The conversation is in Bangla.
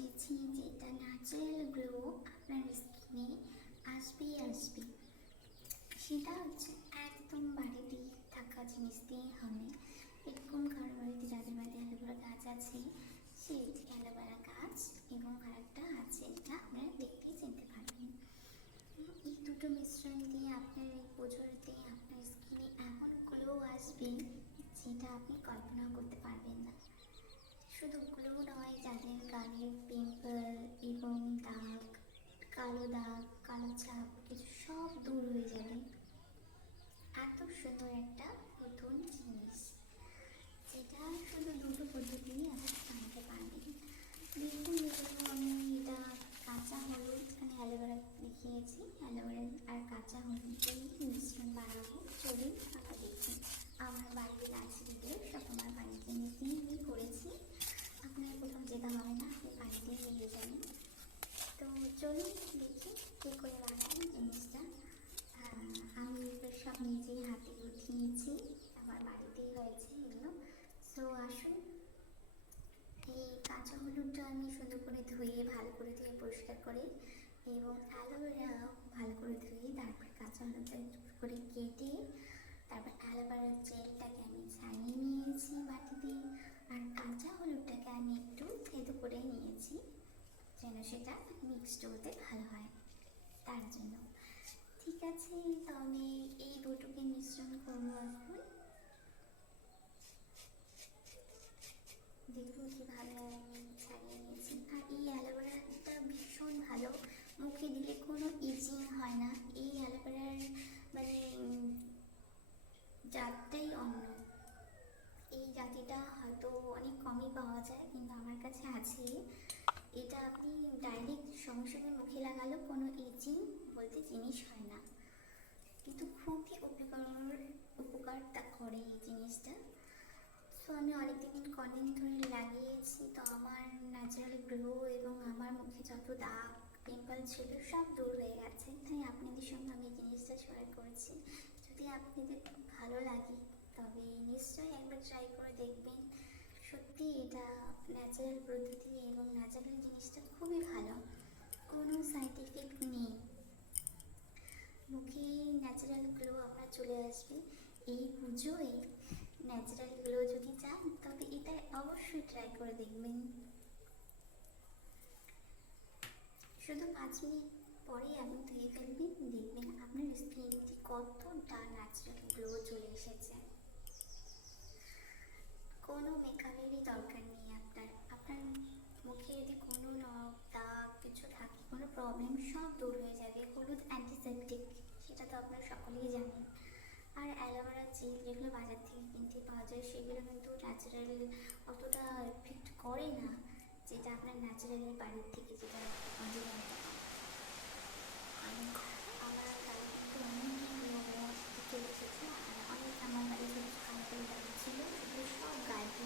এসেছি যেটা ন্যাচারাল গ্লো আপনার স্কিনে আসবে। সেটা হচ্ছে একদম বাড়িতে থাকা জিনিস দিয়ে হবে। এরকম কারোর বাড়িতে, যাদের বাড়িতে অ্যালোভেরা গাছ আছে, সেই অ্যালোভেরা গাছ এবং আরেকটা আছে, এটা আপনারা দেখলে চিনতে পারবেন। এই দুটো মিশ্রণ দিয়ে আপনার এই পুজোতে আপনার স্কিনে এমন গ্লো আসবে যেটা আপনি কল্পনা করতে পারবেন না। শুধু গ্লো নয়, যাদের গালের পিম্পল এবং দাগ, কালো দাগ, কালো ছাপ কিছু সব দূর হয়ে যাবে। এত সুন্দর একটা নতুন জিনিস, যেটা শুধু দুটো পদ্ধতিই আপনি জানতে পারবেন। দেখুন, আমি এটা কাঁচা হলুদ, মানে অ্যালোভেরা দেখিয়েছি, অ্যালোভেরা আর কাঁচা হলুদ দিয়ে মিশ্রণ বানাবো। চলুন আমরা দেখি। আমার বাড়িতে গাছ দিলে সব আমার বাড়িতে নিজেই করেছি। আপনার কোথাও যেতে হবে না, আপনি বাড়িতেই নিয়ে যাবেন। তো চলুন দেখি কী করে বানাই জিনিসটা। আমি সব নিজেই হাতে উঠিয়েছি, আমার বাড়িতেই হয়েছে এগুলো। সো আসুন, এই কাঁচা হলুদটা আমি সুন্দর করে ধুয়ে, ভালো করে ধুয়ে পরিষ্কার করে, এবং অ্যালোভেরা ভালো করে ধুয়ে, তারপর কাঁচা হলুদটা করে কেটে, তারপর অ্যালোভেরার জেলটাকে আমি ছাড়িয়ে নিয়েছি বাটিতে, আর কাঁচা হলুদটাকে আমি একটু থেতো করে নিয়েছি যেন সেটা মিক্সড হতে ভালো হয়, তার জন্য। ঠিক আছে, তাহলে এই দুটোকে মিশ্রণ করবো এখন। দেখুন কীভাবে আমি ছাড়িয়ে নিয়েছি। আর এই অ্যালোভেরাটা ভীষণ ভালো, মুখে দিলে কোনো ইচিং হয় না। এই অ্যালোভেরার মানে জাতটাই অন্য। এই জাতিটা হয়তো অনেক কমই পাওয়া যায়, কিন্তু আমার কাছে আছে। এটা আপনি ডাইরেক্ট সঙ্গে সঙ্গে মুখে লাগালেও কোনো ইচিং বলতে জিনিস হয় না, কিন্তু খুবই উপকারটা করে এই জিনিসটা। সো আমি অনেকদিন ধরে লাগিয়েছি, তো আমার ন্যাচারাল গ্লো এবং আমার মুখে যত দাগ পিম্পল ছিল সব দূর হয়ে গেছে। তাই আপনাদের সঙ্গে আমি এই জিনিসটা শেয়ার করেছি। যদি আপনাদের খুব ভালো লাগে তবে নিশ্চয়ই একবার ট্রাই করে দেখবেন। সত্যি এটা ন্যাচারাল পদ্ধতি এবং ন্যাচারাল জিনিসটা খুবই ভালো, কোনো সাইড এফেক্ট নেই। মুখে ন্যাচারাল গ্লো আপনার চলে আসবে। এই পুজোয় ন্যাচারাল গ্লো যদি চান তবে এটা অবশ্যই ট্রাই করে দেখবেন। শুধু 5 মিনিট পরেই আপনি ধুয়ে ফেলবেন, দেখবেন আপনার স্কিনটি কতটা ন্যাচারাল গ্লো চলে এসেছে। কোনো মেকআপেরই দরকার নেই আপনার মুখে যদি কোনো দাগ কিছু থাকে, কোনো প্রবলেম সব দূর হয়ে যাবে। হলুদ অ্যান্টিসেপটিক, সেটা তো আপনারা সকলেই জানেন। আর অ্যালোভেরা জেল যেগুলো বাজার থেকে কিনতে পাওয়া যায়, সেগুলো কিন্তু ন্যাচারাল অতটা এফেক্ট করে না, যেটা আপনার ন্যাচারালি বাড়ির থেকে যেটা আমাদের আমার গায়ে কিন্তু অনেক চলে এসেছে। আর অনেক আমার বাড়িতে কালো কালো দাগ ছিল, সেগুলো সব গায়েব